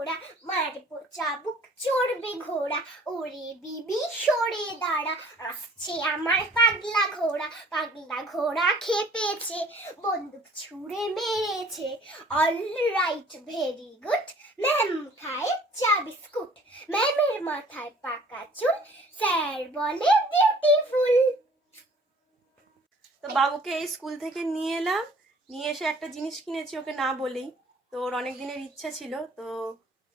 ঘোড়া, মারবো চাবুক চড়বে ঘোড়া, ওরে বিবি সরে দাঁড়া, আসছে আমার পাগলা ঘোড়া খেপেছে, বন্দুক ছুঁড়ে মেরেছে, all right very good, ma'am খায় চা বিস্কুট, ম্যামের মাথায় পাকা চুল, স্যার বলে বিউটিফুল। তো বাবুকে এই স্কুল থেকে নিয়ে এলাম, নিয়ে এসে একটা জিনিস কিনেছি ওকে না বলেই। তো ওর অনেক দিনের ইচ্ছা ছিল, তো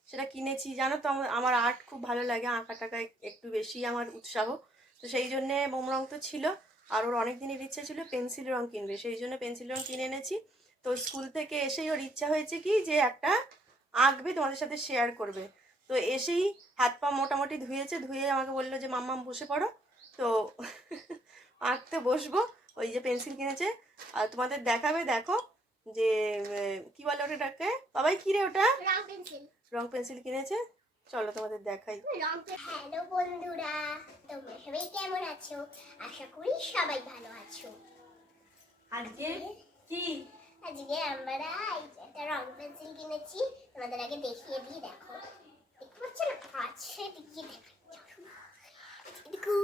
সেটা কিনেছি। জানো তো আমার আর্ট খুব ভালো লাগে, আঁকা টাকা একটু বেশি আমার উৎসাহ। তো সেই জন্যে মোম রং তো ছিল, আর ওর অনেক দিনের ইচ্ছা ছিল পেন্সিল রং কিনবে, সেই জন্য পেন্সিল রং কিনে এনেছি। তো স্কুল থেকে এসেই ওর ইচ্ছা হয়েছে কি যে একটা আঁকবে, তোমাদের সাথে শেয়ার করবে। তো এসেই হাত পা মোটামুটি ধুয়ে আমাকে বললো যে মাম্মাম বসে পড়ো। তো আঁকতে বসবো। ওই যে পেন্সিল কিনেছে, আর তোমাদের দেখাবে, দেখো যে কি বলে ওটাকে বাবাই, কি রে ওটা? রং পেন্সিল কিনেছে, চলো তোমাদের দেখাই। হ্যালো বন্ধুরা, তোমরা সবাই কেমন আছো? আশা করি সবাই ভালো আছো। আজকে আমরা একটা রং পেন্সিল কিনেছি, তোমাদের আগে দেখিয়ে দিই। দেখো, দেখতে পাচ্ছ না? পাশে দেখিয়ে দেখো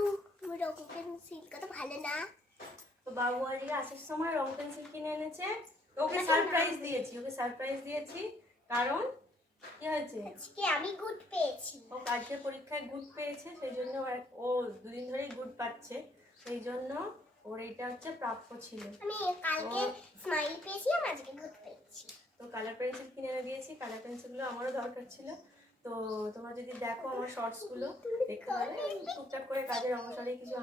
রং পেন্সিল কত ভালো না? তো বাবু আজকে আসার সময় রং পেন্সিল কিনে এনেছে। ওকে সারপ্রাইজ দিয়েছি কারণ কি হয়েছে, আজকে আমি গুড পেয়েছি। ও কালকে পরীক্ষায় গুড পেয়েছে, সেই জন্য ও দুদিন ধরেই গুড পাচ্ছে, সেই জন্য ওর এইটা হচ্ছে প্রাপ্য ছিল। আমি কালকে স্মাইল পেয়েছিলাম, আজকে গুড পেয়েছি। তো কালার পেন্সিল কিনে এনে দিয়েছি, কালার পেন্সিলগুলো আমারও দরকার ছিল। তো তোমরা যদি দেখো আমার শর্টসগুলো দেখতে পাবে, টুকটাক করে কাজের অবসরেই কিছু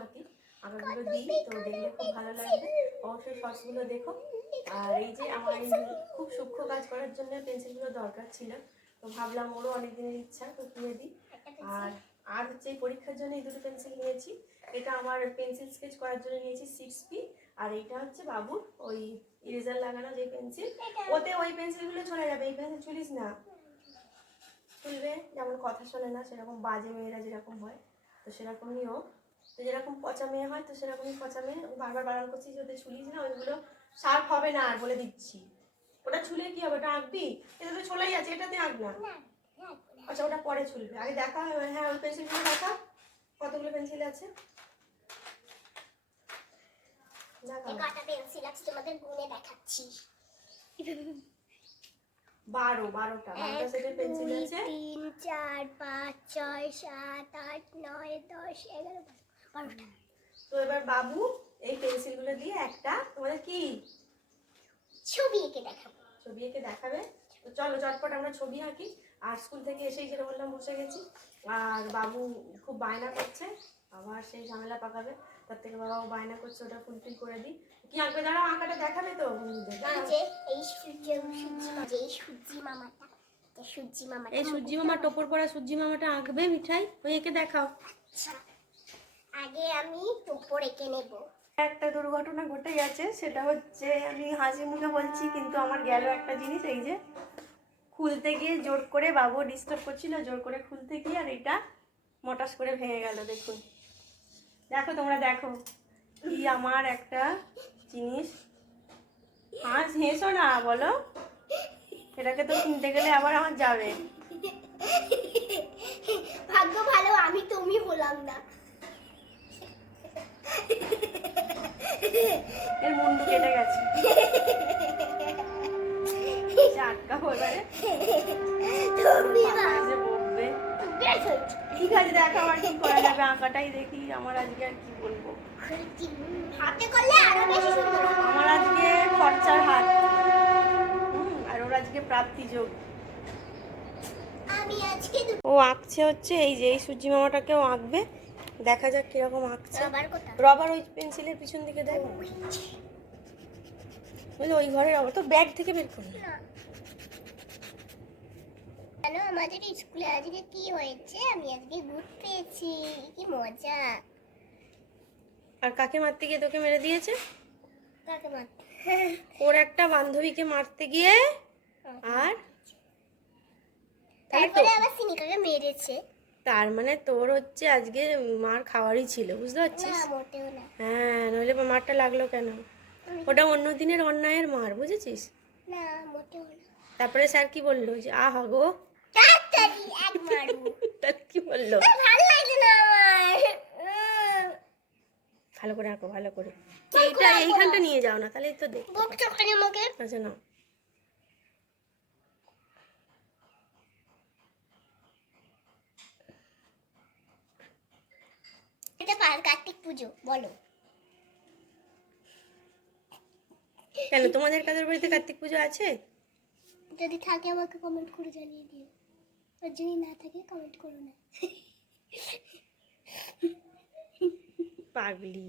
আঁকাগুলো দিই, তো দেখলে খুব ভালো লাগবে। অবশ্যই শর্টসগুলো দেখো। আর এই যে আমার এই খুব সূক্ষ্ম কাজ করার জন্য পেন্সিলগুলো দরকার ছিল, তো ভাবলাম ওরও অনেক দিনের ইচ্ছা, তো কিনে দিই। আর হচ্ছে এই পরীক্ষার জন্য এই দুটো পেন্সিল নিয়েছি। এটা আমার পেন্সিল স্কেচ করার জন্য নিয়েছি 6P, আর এইটা হচ্ছে বাবুর ওই ইরেজার লাগানো যে পেন্সিল, ওতে ওই পেন্সিলগুলো চলে যাবে, এই পেন্সিল চুলিস না, চুলবে। যেমন কথা শোনে না, সেরকম বাজে মেয়েরা যেরকম হয়, তো সেরকমই ও। তো যেরকম পচা মেয়ে হয়, তো সেরকমই পচা মেয়ে। বারবার বারণ করছি যে ওদের চুলিস না, ওইগুলো শার্প হবে না, আর বলে দিচ্ছি। ওটা ছুলে কি হবে, ওটা আঁকবি? এটা তো ছোলাই আছে, এটাতে আঁক না। আচ্ছা, ওটা পরে ছুলবে, আগে দেখা। হ্যাঁ, ওই পেন্সিলগুলো দেখা, কতগুলো পেন্সিল আছে কটা পেন্সিল আছে তোমাদের গুনে দেখাচ্ছি। 12টা সেটের পেন্সিল আছে। 3 4 5 6 7 8 9 10 11 12টা। তো এবার বাবু এই পেন্সিলগুলো দিয়ে একটা তোমাদের কি ছবি এঁকে দেখাবে। তো চলো চটপট আমরা ছবি আঁকি। আর স্কুল থেকে এসেই যেটা বললাম বসে গেছি, আর বাবু খুব বায়না করছে, আবার সেই ঝামেলা পাকাবে, তার থেকে বাবাও বায়না করছে ওটা ফুলফিল করে দিই। কি আঁকবে, দাঁড়াও, আঁকাটা দেখাবে তো এই সূর্যি মামা টোপর পড়া সূর্যি মামাটা আঁকবে। মিঠাই ওই এঁকে দেখাও। আগে আমি টোপর এঁকে নেব। একটা দুর্ঘটনা ঘটে গেছে, সেটা হচ্ছে আমি হাসি মুখে বলছি, কিন্তু আমার গেল একটা জিনিস। এই যে খুলতে গিয়ে জোর করে বাবু ডিস্টার্ব করছিল, জোর করে খুলতে গিয়ে আর এটা মটাস করে ভেঙে গেল। দেখুন, দেখো, তোমরা দেখো কি আমার একটা জিনিস। হেসো না, বলো, এটাকে তো কিনতে গেলে আবার আমার যাবে। ভাগ্য ভালো আমি তুমি হলাম না। এর মুন্ডু কেটে গেছে, আটকাবো এবারে, বকবে। ঠিক আছে, দেখো আমার কি করা যাবে, আঁকাটাই দেখি। আমার আজকে আর কি বলবো, হাতে করলে আরো বেশি সুন্দর। আমার আজকে খরচার হাত, আর ওর আজকে প্রাপ্তি যোগ। আমি আজকে ও আঁকছে হচ্ছে এই যে এই সূর্যি মামাটাকেও আঁকবে, দেখা যাক কিরকম আঁকছে। রবার ওই পেন্সিলের পিছন দিকে দেখ, বুঝলি, ওই ঘরে রবার তো ব্যাগ থেকে বের করলো। জানো আমাদের স্কুলে আজকে কি হয়েছে? আমি আজকে গুড পেয়েছি, কি মজা। আর কাকে মারতে গিয়ে তোকে মেরে দিয়েছে? কাকে মারতে? ওর একটা বান্ধবীকে মারতে গিয়ে, আর তারপরে আবার সিনিকাকে মেরেছে। তার মানে তোর হচ্ছে আজকে মার খাওয়ারই ছিল, বুঝতে পারছিস? না, মোটেও না। হ্যাঁ, নইলে মারটা লাগলো কেন? ওটা অন্য দিনের অন্যায়ের মার, বুঝেছিস? না, মোটেও না। তারপরে স্যার কি বললো, যে আহা গো, মারবো। তাহলে কি বললো? ভালো লাগছে না আমার। ভালো করে আঁকো, ভালো করে। এইখানটা নিয়ে যাও না, তাহলেই তো দেখতে পাবে। বকছো কেন আমাকে? আচ্ছা না, এটা কার্তিক পুজো বলো। কেন তোমাদের কাদের বাড়িতে কার্তিক পুজো আছে? যদি থাকে আমাকে কমেন্ট করে জানিয়ে দিও, আর যদি না থাকে কমেন্ট করো না। পাগলি।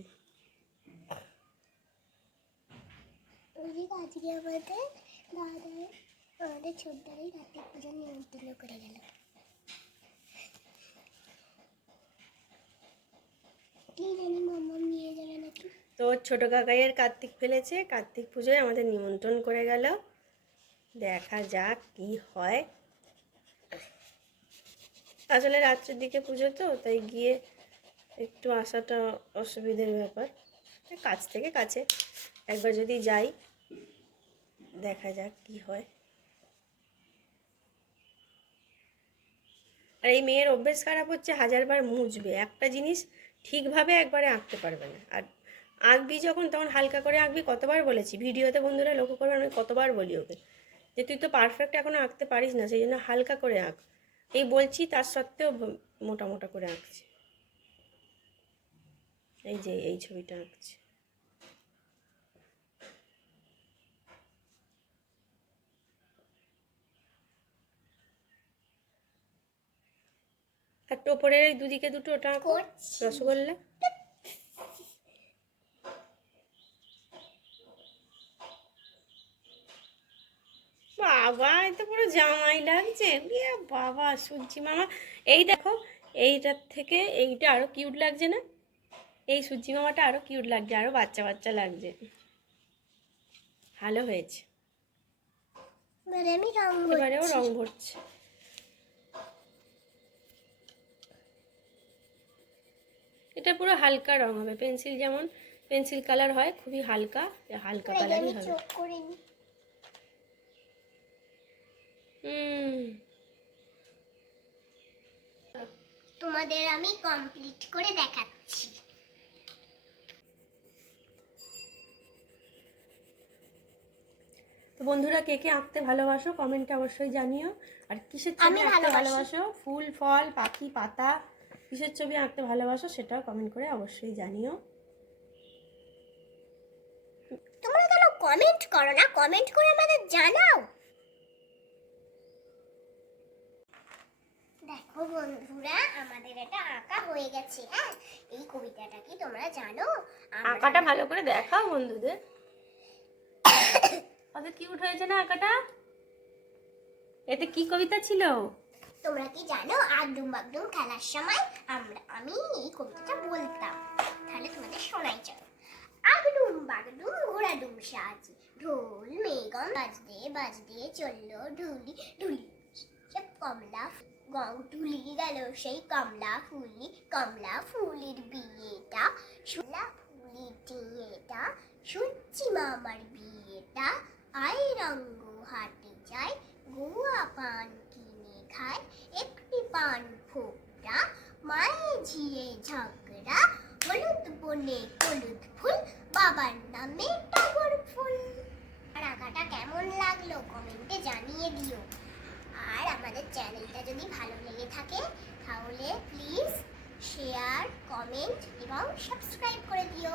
আজকে আমাদের ছোটদাদাই কার্তিক পুজোর নিমন্ত্রণ করে গেল। কি জানি মাম্মা নিয়ে যাবে নাকি। তো ছোট কাকাইয়ের কার্তিক ফেলেছে, কার্তিক পুজোয় আমাদের নিমন্ত্রণ করে গেল। দেখা যাক কি হয়। আসলে রাত্রের দিকে পুজো তো, তাই গিয়ে একটু আসাটা অসুবিধার ব্যাপার। কাছ থেকে কাছে একবার যদি যাই, দেখা যাক কি হয়। আর এই মেয়ের অভ্যেস খারাপ হচ্ছে, হাজারবার মুছবে, একটা জিনিস ঠিকভাবে একবারে আঁকতে পারবে না। আর আঁকবি যখন, তখন হালকা করে আঁকবি। কতবার বলেছি ভিডিওতে, বন্ধুরা লক্ষ্য করবে, আমি কতবার বলি ওকে যে তুই তো পারফেক্ট এখনো আঁকতে পারিস না, সেই জন্য হালকা করে আঁক। এই বলছি, তার সত্ত্বেও মোটা মোটা করে আঁকছে। এই যে এই ছবিটা আঁকছে। আর টোপরের এই দুদিকে দুটো ওটা আঁকো, রসগোল্লা। বাবা, এটা পুরো জামাই লাগছে। বাবা সূর্যি মামা, এই দেখো, এইটার থেকে এইটা আরো কিউট লাগছে না? এই সূর্যি মামাটা আরো কিউট লাগছে, আরো বাচ্চা বাচ্চা লাগছে। ভালো হয়েছে। এবারেও রং ভরছে। এটা পুরো হালকা রং হবে, পেন্সিল যেমন পেন্সিল কালার হয়, খুবই হালকা, হালকা কালারই হবে। তোমাদের আমি কমপ্লিট করে দেখাচ্ছি। তো বন্ধুরা, কে কে আঁকতে ভালোবাসো কমেন্টে অবশ্যই জানিও। আর কিসের ছবি আঁকতে ভালোবাসো, ফুল ফল পাখি পাতা, কিসের ছবি আঁকতে ভালোবাসো সেটাও কমেন্ট করে অবশ্যই জানিও। তোমরা কেন কমেন্ট করো না? কমেন্ট করে আমাদের জানাও। দেখো বন্ধুরা, আমাদের এটা আঁকা হয়ে গেছে। হ্যাঁ, এই কবিতাটা কি তোমরা জানো? আঁকাটা ভালো করে দেখাও বন্ধুদের। কত কিউট হয়েছে না আঁকাটা? এতে কি কবিতা ছিল তোমরা কি জানো? আগডুম বাগডুম খেলার সময় আমি এই কবিতাটা বলতাম, তাহলে তোমাদের শোনাই চলো। আগডুম বাগডুম ঘোড়াডুম সাজি, ঢোল মেগম বাজতে বাজতে চললো ঢুলি ঢুলি কমলা ঢুলি গেল সেই কমলা ফুলির বিয়েটা, সোলা ফুলির বিয়েটা, সূর্যি মামার বিয়েটা, আয় রঙ্গ হাটে যায়, গোয়া পান কিনে খায়, একটি পান ফোকরা, মায়ে ঝিয়ে ঝগড়া, হলুদ বনে হলুদ ফুল, বাবার নামে টগর ফুল। আর আঁকাটা কেমন লাগলো কমেন্টে জানিয়ে দিও। আর আমাদের চ্যানেলটা যদি ভালো লেগে থাকে তাহলে প্লিজ শেয়ার, কমেন্ট এবং সাবস্ক্রাইব করে দিও।